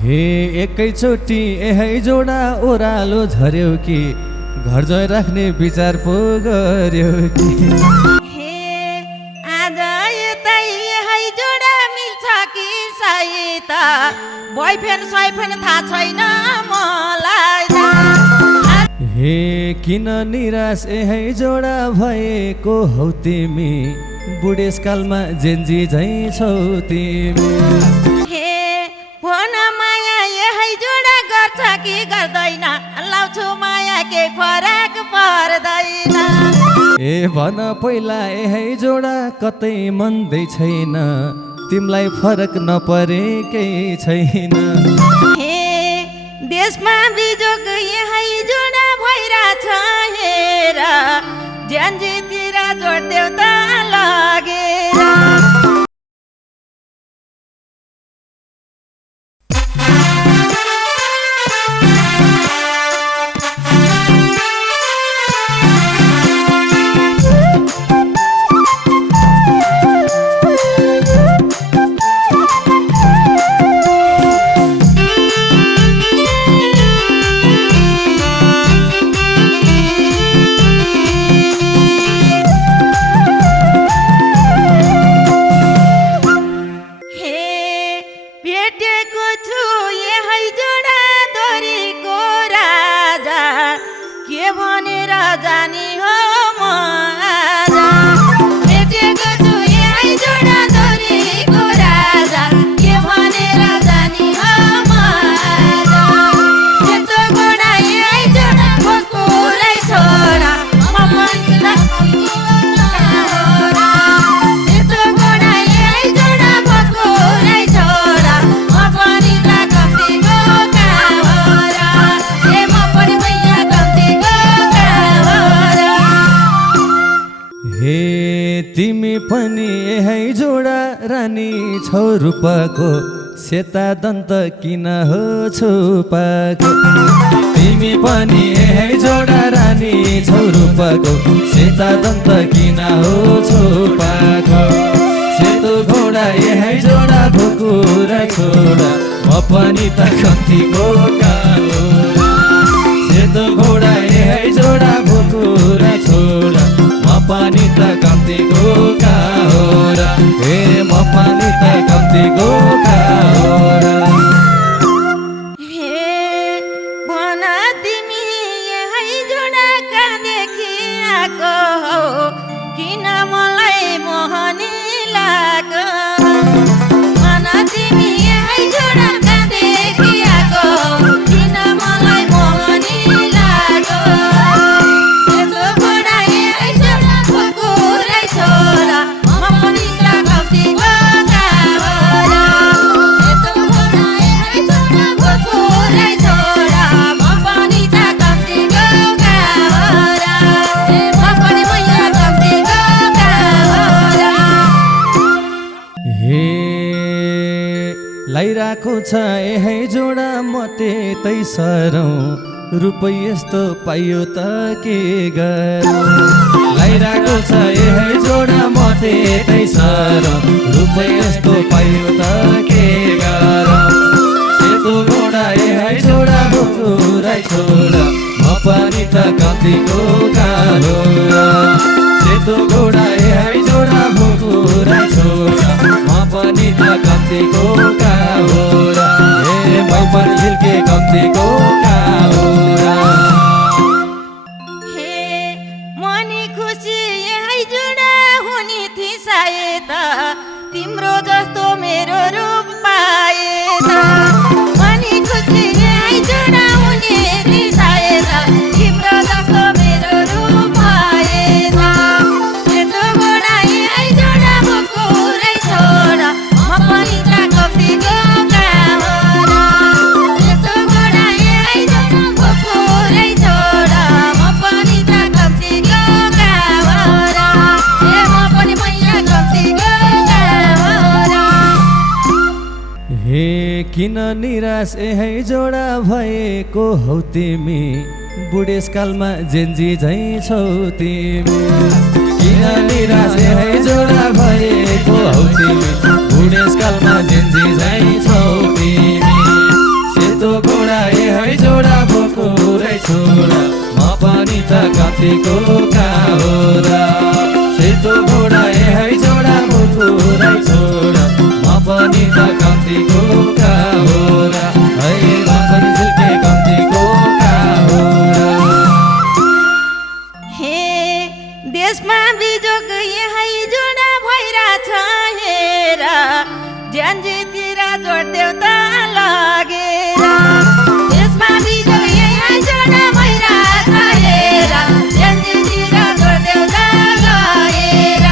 हे एकैचोटि यही जोडा ओह्रालो झर्यो कि घर जय राख्ने विचार पो गर्यो कि हे आज यतै यही जोडा मिल्छ कि सहित बोयफ्रेन्ड सोयफ्रेन्ड थाहा छैन मलाई। हे किन निराश यही जोडा भएको हौ तिमी बुढेसकालमा जेन्जी झै छौ तिमी। हे फोन माया यही जोडा गर्छ कि गर्दैन लाउँछु माया के फरक पर्दैन। ए भन पहिला यही जोडा कतै मन्दै छैन तिमलाई फरक नपरे केही छैन। हे देशमा बिजोग यही जोडा भइरहेछ हेर जेन्जीतिर जोड्देऊ त लगेर। भेटेको छु यही जोडा दोरीको राजा के भनेर जानी हो म आज। भेटेको छु यही जोडा दोरीको राजा के भनेर जानी हो म आज। सेतो घोडा यही जोडा भोकुरै छोडा म पनि सेतो घोडा यही जोडा भोकुरै छोडा म पनि त कम्तीको कावरा ए म पनि भैया कम्तीको कावरा। हे तिमी पनि यही जोडा रानी छौ रूपको सेता दन्त किन हो छुपाको। तिमी पनि यही जोडा रानी छौ रूपको सेता दन्त किन हो छुपाको। सेतो घोडा यही जोडा भोकुरा छोडा म पनि त कम्तीको कावरा। सेतो घोडा यही जोडा भोकुरा छोडा म पनि त कम्तीको कावरा। हे म पनि त कम्तीको कावरा। हे भन तिमी यही जोडा कहाँदेखि आएको हौ किन मलाई मोहनी लाग्यो। भन तिमी यही जोडा कहाँदेखि आएको हौ किन मलाई मोहनी लाग्यो। सेतो घोडा यही जोडा भोकुरै छोडा म पनि त कम्तीको कावरा। सेतो घोडा यही जोडा भोकुरै छोडा म पनि त कम्तीको कावरा ए म पनि भैया कम्तीको कावरा। हे लाइराको छ यही जोडा म त्यतै सरौँ रुपैयाँ यस्तो पाइयो त के गरौँ। लाइराको छ यही जोडा म त्यतै सरौँ रुपैयाँ यस्तो पाइयो त के गरौँ। सेतो घोडा यही जोडा भोकुरै छोडा म पनि त कम्तीको कावरा। सेतो घोडा यही जोडा भोकुरै छोडा म पनि त कम्तीको कावरा। ए मै पनि झिल्के कम्तीको कावरा। हे मनी खुसी यही जोडा हुने थिए सायद तिम्रो जस्तो मेरो रूप पाएन। मनी खुसी यही जोडा हुने थिए सायद तिम्रो जस्तो मेरो रूप पाएन। सेतो घोडा यही जोडा भोकुरै छोडा म पनि त कम्तीको कावरा। सेतो घोडा यही जोडा भोकुरै छोडा म पनि त कम्तीको कावरा ए म पनि भैया कम्तीको कावरा। हे किन निराश यही जोडा भएको हौ तिमी बुढेसकालमा जेन्जी झै छौ तिमी। किन निराश यही जोडा भएको हौ तिमी बुढेसकालमा जेन्जी झै छौ तिमी। कम्तीको कहाँ हो र सेतो घोडा है जोडा भुकुरै छोड म पनि त कम्तीको कहाँ हो र है म पनि झिल्के कम्तीको कहाँ हो र हे देशमा बिजोग यही जोडा भइरहेछ हेर ज्यानजीतिर जोड्देऊ त लगेर देशमा बिजोग यही जोडा भइरहेछ हेर ज्यानजीतिर जोड्देऊ त लगेर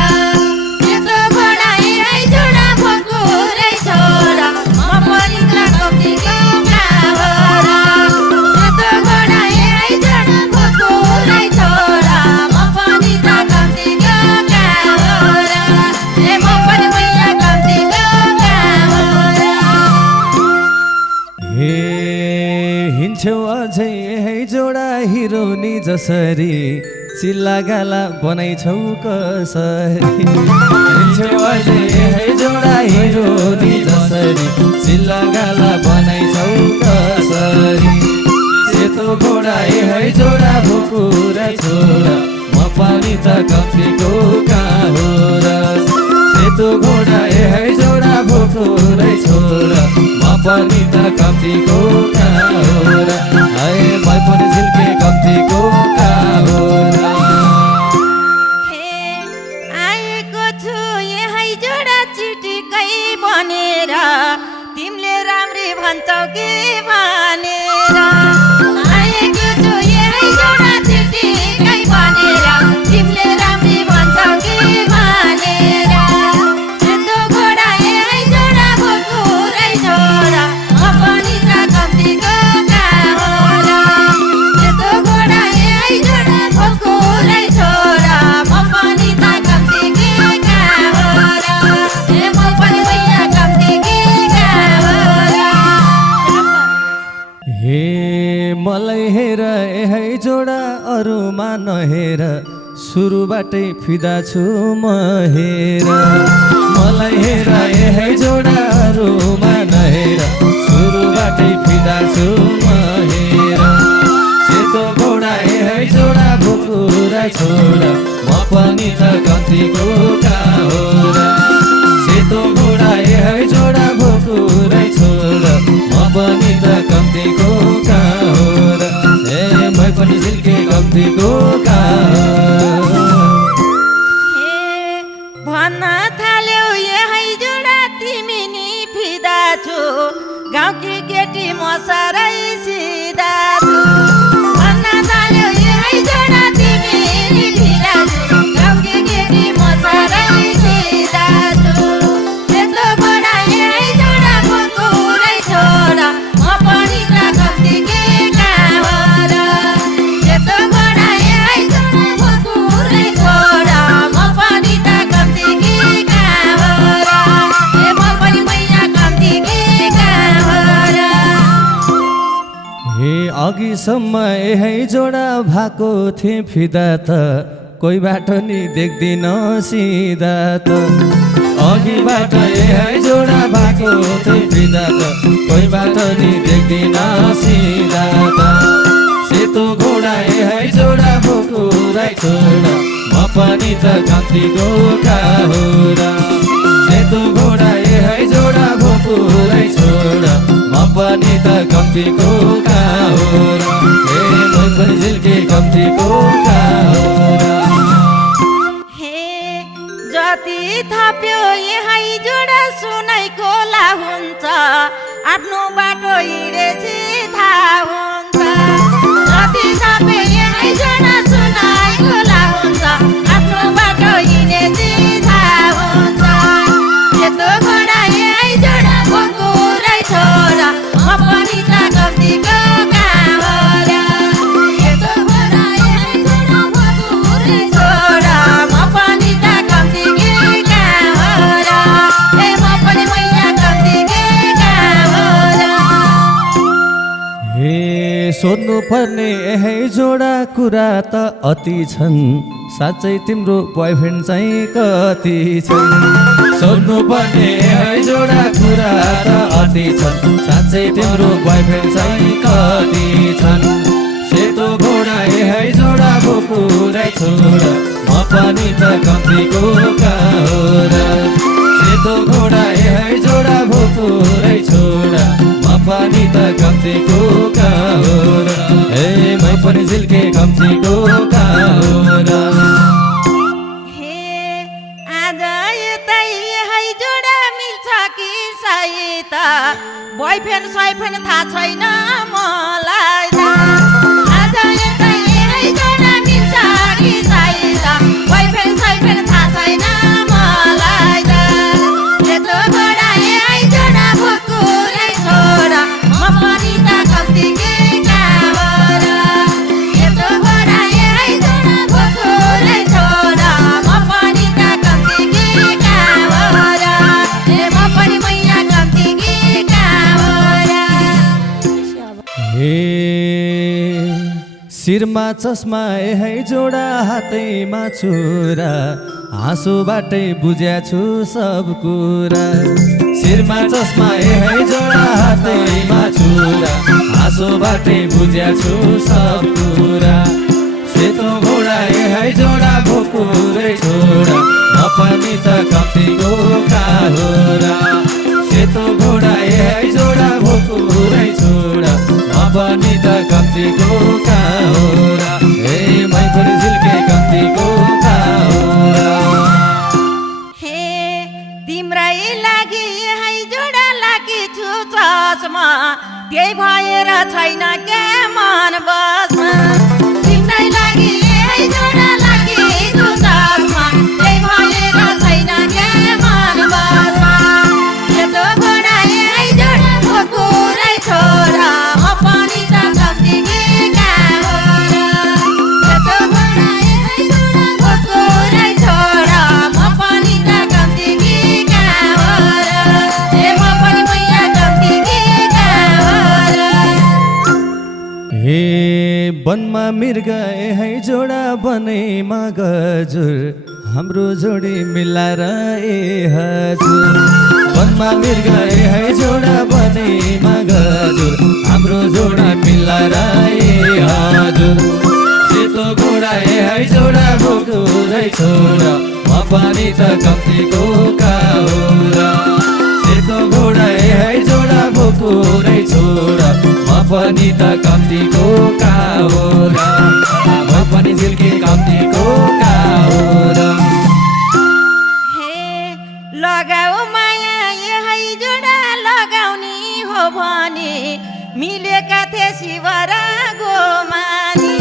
सेतो घोडा यही जोडा भोकुरै छोड म पनि त कम्तीको कहाँ हो र सेतो घोडा यही जोडा भोकुरै छोड म पनि त कम्तीको कहाँ हो र ए म पनि मैया कम्तीको कहाँ हो र हे हिँड्छौ अझै है जोडा हिरोनी जसरी चिल्ला गाला बनाइछौ कसरी हिँड्छौ अझै है जोडा हिरोनी जसरी चिल्ला गाला बनाइछौ कसरी सेतो घोडा है जोडा भुकुरा छोड म पनि त कम्तीको कहाँ हो र सेतो घोडा है जोडा भुकुरै छोड म पनि त कम्तीको कहाँ हो र है म पनि झिल्के कम्तीको कहाँ हो र हे आएको छु यही जोडा चिटिकै बनेर तिमीले राम्री भन्छौ कि भनेर आएको छु यही जोडा चिटिकै बनेर तिमीले राम्री भन्छौ कि भनेर सेतो घोडा यही जोडा भोकुरै छोड म पनि त कम्तीको कहाँ हो र सेतो घोडा यही जोडा भोकुरै छोड म पनि त कम्तीकै कहाँ हो र ए म पनि मैया कम्तीकै कहाँ हो र हे मलाई हेर है जोडा अरूमा नहेर सुरुबाटै फिदा छु म हेर मलाई हेर है जोडा अरूमा नहेर सुरुबाटै फिदा छु म हेर सेतो घोडा है जोडा भुकुरा छोड म पनि त कम्तीको कहाँ हो र सेतो घोडा है जोडा भुकुरै छोड म पनि त कम्तीको कहाँ हो र ए म पनि झिल्के कम्तीको कहाँ हो र हे भन्न थाल्यौ यही जोडा तिमी नि फिदा छु गाउँकी केटी म साह्रै सिधा छु भन्न थाल्यौ यही जोडा तिमी नि फिदा छु गाउँकी केटी म साह्रै सिधा छु सेतो घोडा यही जोडा भोकुरै छोड म पनि त कम्तीकै कहाँ हो र सेतो घोडा यही जोडा भोकुरै छोड म पनि त कम्तीकै कहाँ हो र ए म पनि मैया कम्तीकै कहाँ हो र हे अघिसम्म है जोडा भएको थिएँ फिदा त कोही बाटो नि देख्दिन सिधा त अघिबाट है जोडा भएको थिएँ फिदा त कोही बाटो नि देख्दिन सिधा त सेतो घोडा है जोडा भुकुरै छोड म पनि त कम्तीको कहाँ हो र सेतो घोडा है जोडा भुकुरै छोड म पनि त कम्तीको कहाँ हो र हे म पनि झिल्के कम्तीको कहाँ हो र हे जति थप्यो यही जोडा सुनैको ला हुन्छ आफ्नो बाटो हिँडेपछि थाहा हुन्छ जति थप्यो यही जोडा सुनैको ला हुन्छ आफ्नो बाटो हिँडेपछि थाहा हुन्छ सेतो घोडा यही जोडा भोकुरै छोड म पनि त कम्तीको कहाँ हो र सेतो घोडा यही जोडा भोकुरै छोड म पनि त कम्तीकै कहाँ हो र ए म पनि मैया कम्तीकै कहाँ हो र हे सोध्नु पर्ने है जोडा कुरा त अति छन् साँच्चै तिम्रो बोयफ्रेन्ड चाहिँ कति छन् सोध्नु पर्ने है जोडा कुरा त अति छन् साँच्चै तिम्रो बोयफ्रेन्ड चाहिँ कति छन् सेतो घोडा है जोडा भोकुरै छोड म पनि त कम्तीको हो र सेतो घोडा है जोडा भोकुरै छोड म पनि त कम्तीको हो र ए मै पनि झिल्के कम्तीको हो र हे आज यतै है जोडा मिल्छ कि सहित बोयफ्रेन्ड सोयफ्रेन्ड थाहा छैन मलाई आज यतै है जोडा मिल्छ कि सहित बोयफ्रेन्ड सोयफ्रेन्ड थाहा छैन मलाई सेतो घोडा है जोडा भोकुरै छोड म पनि त कम्तीकै हो र सेतो घोडा है जोडा भोकुरै छोड म पनि त कम्तीकै हो र म पनि मैया कम्तीकै हो र हे शिरमा चस्मा है जोडा हातैमा छुरा हाँसोबाटै बुझ्या छु सब कुरा शिरमा चस्मा है जोडा हातैमा छुरा हाँसोबाटै बुझ्या छु सब कुरा सेतो घोडा है जोडा भोकुरै छोड म पनि त कम्तीको हो र सेतो घोडा है जोडा भोकुरै छोड म पनि त कम्तीको हो र ए मै पनि झिल्के कम्तीको हो र हे तिम्रै लागि है जोडा लागि छु चस्मा त्यही भएर छैन के मन बस्मा तिम्रै लागि है जोडा लागि छु चस्मा त्यही भएर छैन के मन बस्मा सेतो घोडा है जोडा भोकुरै छोड म पनि त कम्तीकै हो र सेतो घोडा है जोडा भोकुरै छोड म पनि त कम्तीकै हो र म पनि मैया कम्तीकै हो र हे वनमा मृग है जोडा बनैमा गजुर हाम्रो जोडी मिलाएर ए हजुर वनमा मृग है जोडा बनैमा गजुर हाम्रो जोडी मिलाएर ए हजुर सेतो घोडा है जोडा भोकुरै छोड म पनि त कम्तीको हो र सेतो घोडा है जोडा भोकुरै छोड म पनि त कम्तीको हो र म पनि झिल्के कम्तीको हो र हे लगाऊ माया है जोडा लगाउने हो भने मिलेका थिए शिव र गोमानी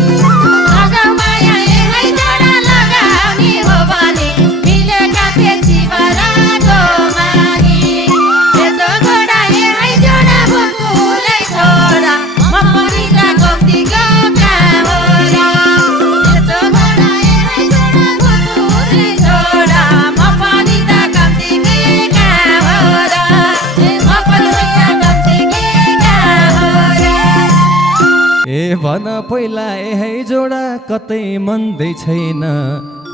लगाऊ माया है जोडा लगाउने हो भने मिलेका थिए शिव र गोमानी सेतो घोडा है जोडा भोकुरै छोड म पनि त कम्तीको हो र सेतो घोडा है जोडा भोकुरै छोड म पनि त कम्तीकै हो र म पनि मैया कम्तीकै हो र ए भन पहिला है जोडा कतै मन्दै छैन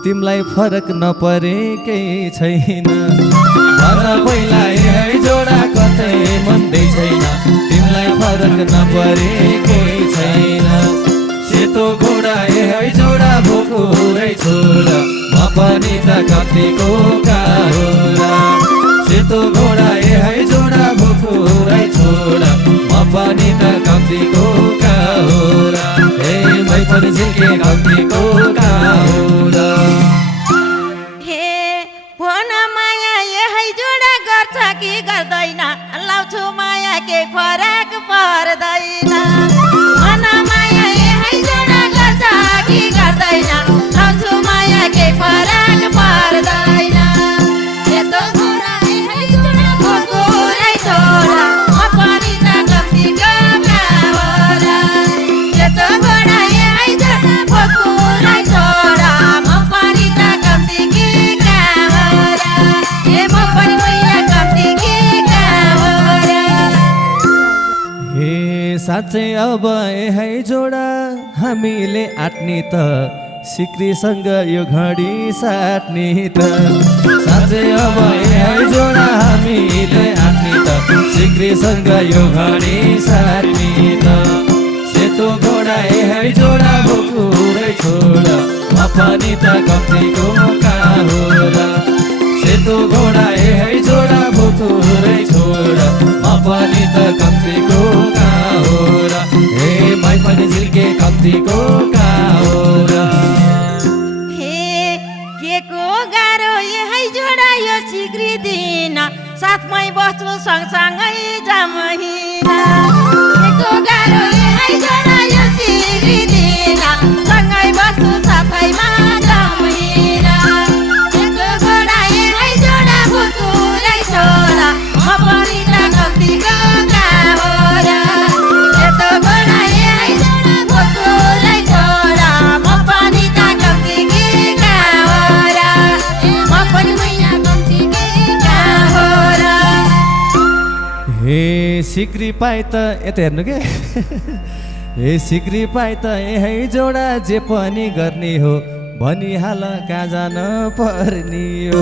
तिमलाई फरक नपरे केही छैन भन पहिला है जोडा कतै मन्दै छैन तिमलाई फरक नपरे केही छैन सेतो घोडा है जोडा भोकुरै छोड म पनि त कम्तीको हो र सेतो घोडा है जोडा भोकुरै छोड म पनि त कम्तीको हो र ए मै पनि झिल्के कम्तीको हो र हे फोन माया है जोडा गर्छ कि गर्दैन लाउँछु माया के फरक पर्दैन मन माया है जोडा गर्छ कि गर्दैन लाउँछु माया के फरक पर्दैन सेतो घोडा है जोडा भोकुरै छोड म पनि त कम्तीको हो र सेतो घोडा है जोडा भोकुरै छोड म पनि त कम्तीकै हो र म पनि मैया कम्तीकै हो र हे साँच्चै अब है जोडा हामीले आट्ने त सिक्रीसँग यो घडी साट्ने त साँच्चै अब है जोडा हामीले आट्ने त सिक्रीसँग यो घडी साट्ने त सेतो घोडा है जोडा भोकुरै छोड त कम्तीको कहाँ हो र सेतो घोडा है जोडा भोकुरै छोडा म पनि त कम्तीको कहाँ हो र हे मै पनि झिल्के कम्तीको कहाँ हो र हे के को गाह्रो है जोडा यो सिक्रिदिन साथमै बस्छु सँगसँगै जमहिना के को गाह्रो है जोडा यो सिक्रिदिन सँगै बस्छु साथैमा जमहिना के को घोडा है जोडा भुकुरै छोडा म पनि त कम्तीको कहाँ हो र सेतो घोडा है जोडा भुकुरै छोडा म पनि त कम्तीकै कहाँ हो र म पनि मैया कम्तीकै कहाँ हो र हे सिक्री पाए त यता हेर्नु के हे सिक्री पाए त है जोडा जे पनि गर्ने हो भनिहाल कहाँ जान पर्ने हो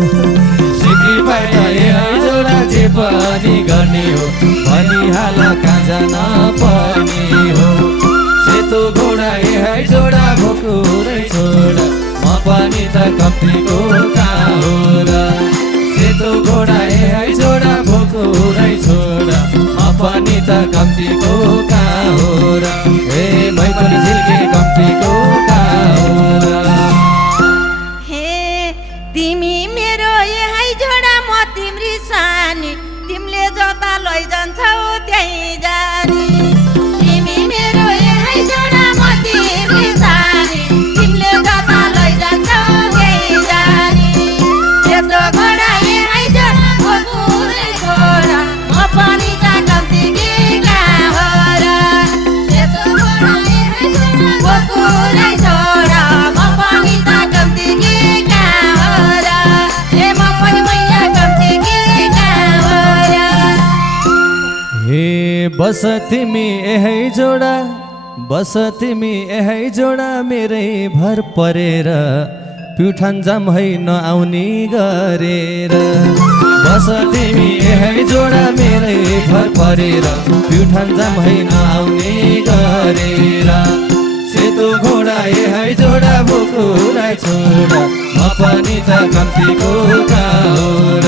सिक्री पाए त है जोडा जे पनि गर्ने हो भनिहाल कहाँ जान पर्ने हो सेतो घोडा है जोडा भोकुरै छोडा म पनि त कम्तीको कहाँ हो र सेतो घोडा है जोडा भोकुरै छोडा म पनि त कम्तीको कहाँ हो र हे मै पनि झिल्के कम्तीको कहाँ हो र हे तिमी मेरो है जोडा म तिम्री सानी तिमीले जता लैजान्छौ त्यही जानी तिमी मेरो है जोडा म तिम्री सानी तिमीले जता लैजान्छौ त्यही जानी सेतो घोडा है जोडा भोकुरै छोडा म पनि त कम्तीकै कहाँ हो र सेतो घोडा है जोडा भोकुरै छोडा म पनि त कम्तीकै कहाँ हो र हे म पनि मैया कम्तीकै कहाँ हो र हे बस तिमी है जोडा बस तिमी है जोडा मेरै भर परेर प्युठान जाम है नआउने गरेर बस तिमी है जोडा मेरै भर परेर प्युठान जाम है नआउने गरेर सेतो घोडा है जोडा भोकुरै छोडा म पनि त कम्तीको कहाँ हो र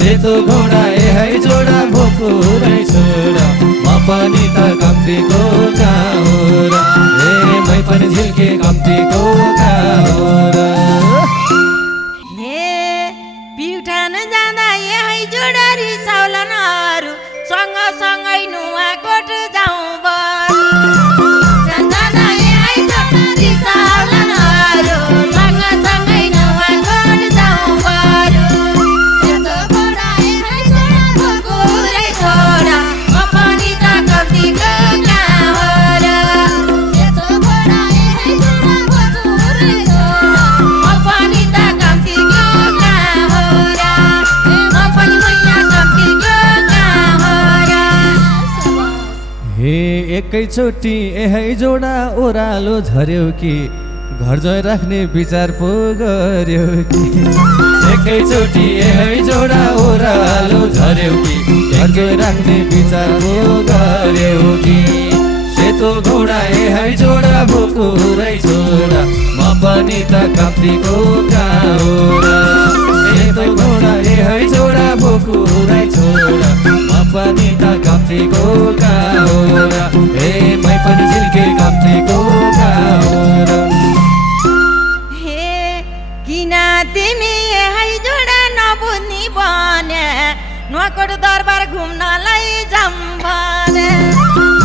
सेतो घोडा है जोडा भोकुरै छोडा म पनि त कम्तीको कहाँ हो र हे मै पनि झिल्के कम्तीको कहाँ हो र हे प्युठान जाँदा है जोडा रिसाउलानहरू सँगसँगै नुवाकोट जाउँ बरु जाँदा है जोडा रिसाउलानहरू सँगसँगै नुवाकोट जाउँ बरु सेतो घोडा है जोडा भोकुरै छोडा म पनि त कम्तीको कहाँ हो र सेतो घोडा है जोडा भोकुरै छोडा म पनि त कम्तीको कहाँ हो र म पनि मैया कम्तीको कहाँ हो र हे एकैचोटि है जोडा ओह्रालो झर्यो कि घर जय राख्ने विचार पो गर्यो कि एकैचोटि है जोडा ओह्रालो झर्यो कि घर जय राख्ने विचार पो गर्यो कि सेतो घोडा है जोडा भोकुरै छोडा म पनि त कम्तीको कहाँ हो र सेतो घोडा है जोडा भोकुरै छोडा म पनि त कम्तीको कहाँ हो र हे मै पनि झिल्के कम्तीको कहाँ हो र हे किन तिमी है जोडा नबुझ्ने बने नुवाकोट दरबार घुम्नलाई जाऊँ भने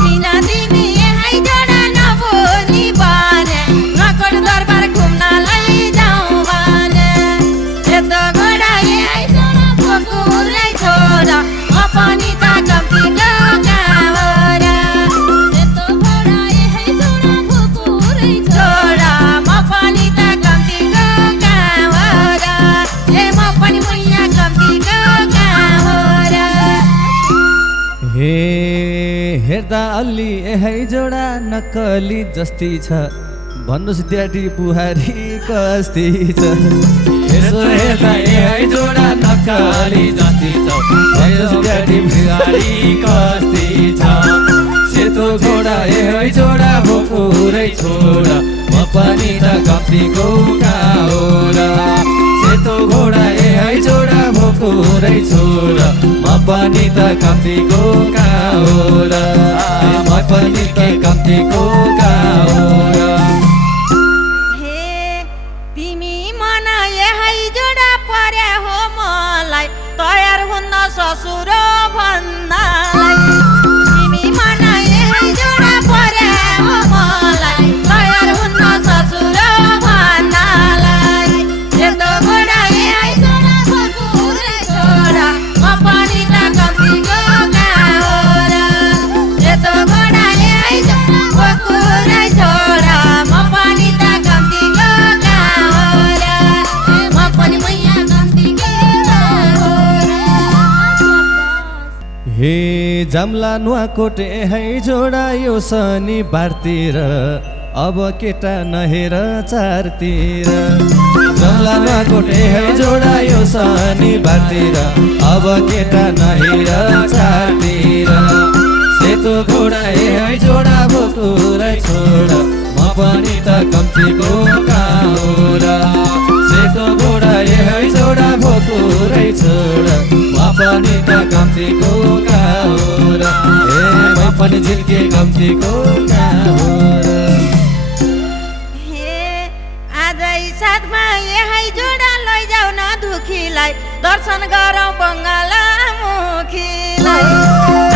किन तिमी है जोडा नबुझ्ने बने नुवाकोट दरबार घुम्नलाई जाऊँ भने सेतो घोडा है जोडा भोकुरै छोडा म पनि त कम्तीको कहाँ हो र सेतो घोडा है जोडा भोकुरै छोडा म पनि त कम्तीको कहाँ हो र हे म पनि मैया कम्तीको कहाँ हो र हे हेर्दा अलि है जोडा नक्कली जस्ती छ भन्नुहोस् ड्याडी बुहारी कस्ती छ यसो हेर्दा है जोडा नक्कली जस्ती छ भन्नुहोस् ड्याडी बुहारी कस्ती छ सेतो घोडा है जोडा भोकुरै छोडा म पनि त कम्तीको कहाँ भोकुरै छोरा म पनि त कम्तीको काउरा म पनि त कम्तीको काउरा हे तिमी मन यही जोडा पर्या हो मलाई तयार हुन्न ससुर भन्नलाई तिमी मन यही जोडा पर्या हो मलाई तयार हुन्न ससुर भन्नलाई सेतो घोडा यही जोडा भोकुरै छोरा म पनि त कम्तीको काउरा सेतो घोडा यही जोडा भोकुरै छोरा म पनि त कम्तीको काउरा म पनि मैया कम्तीको काउरा हे जाम्ला नुवाकोटे है जोडा यो शनिबारतिर अब केटा नहेर चारतिर जाम्ला नुवाकोटे है जोडा यो शनिबारतिर अब केटा नहेर चारतिर सेतो घोडा है जोडा भोकुरै छोरा म पनि त कम्तीको काउरा सेतो घोडा है जोडा भोकुरै छोरा म पनि त कम्तीको काउरा ए म पनि झिल्के कम्तीको काउरा हे आजै साथमा यही जोडा लैजाऊ न दुखीलाई दर्शन गरौँ बङ्गाला मुखीलाई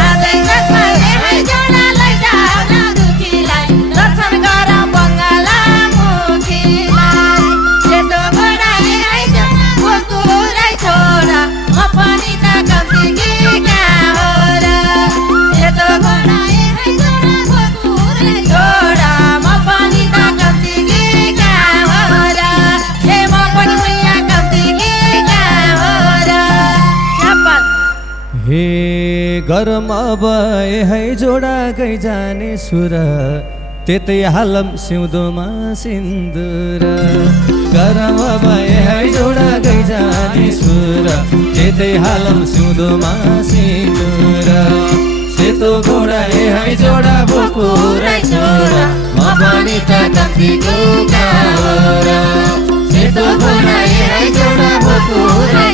आजै साथमा यही जोडा लैजाऊ न दुखीलाई दर्शन गरौँ बङ्गाला मुखीलाई सेतो घोडा यही जोडा भोकुरै छोरा म पनि त कम्तीकी काउरा सेतो घोडा यही जोडा भोकुरै छोरा म पनि त कम्तीकी काउरा हे म पनि मैया कम्तीकी काउरा चप्पल हे गरम अब है जोडा गै जाने सुर त्यतै हालम सिउँदोमा सिन्दुर गरम अब है जोडा गै जाने सुर त्यतै हालम सिउँदोमा सिन्दुर सेतो घोडा है जोडा भोकुरै छोरा म पनि त कम्तीको काउरा सेतो घोडा है जोडा भोकुरै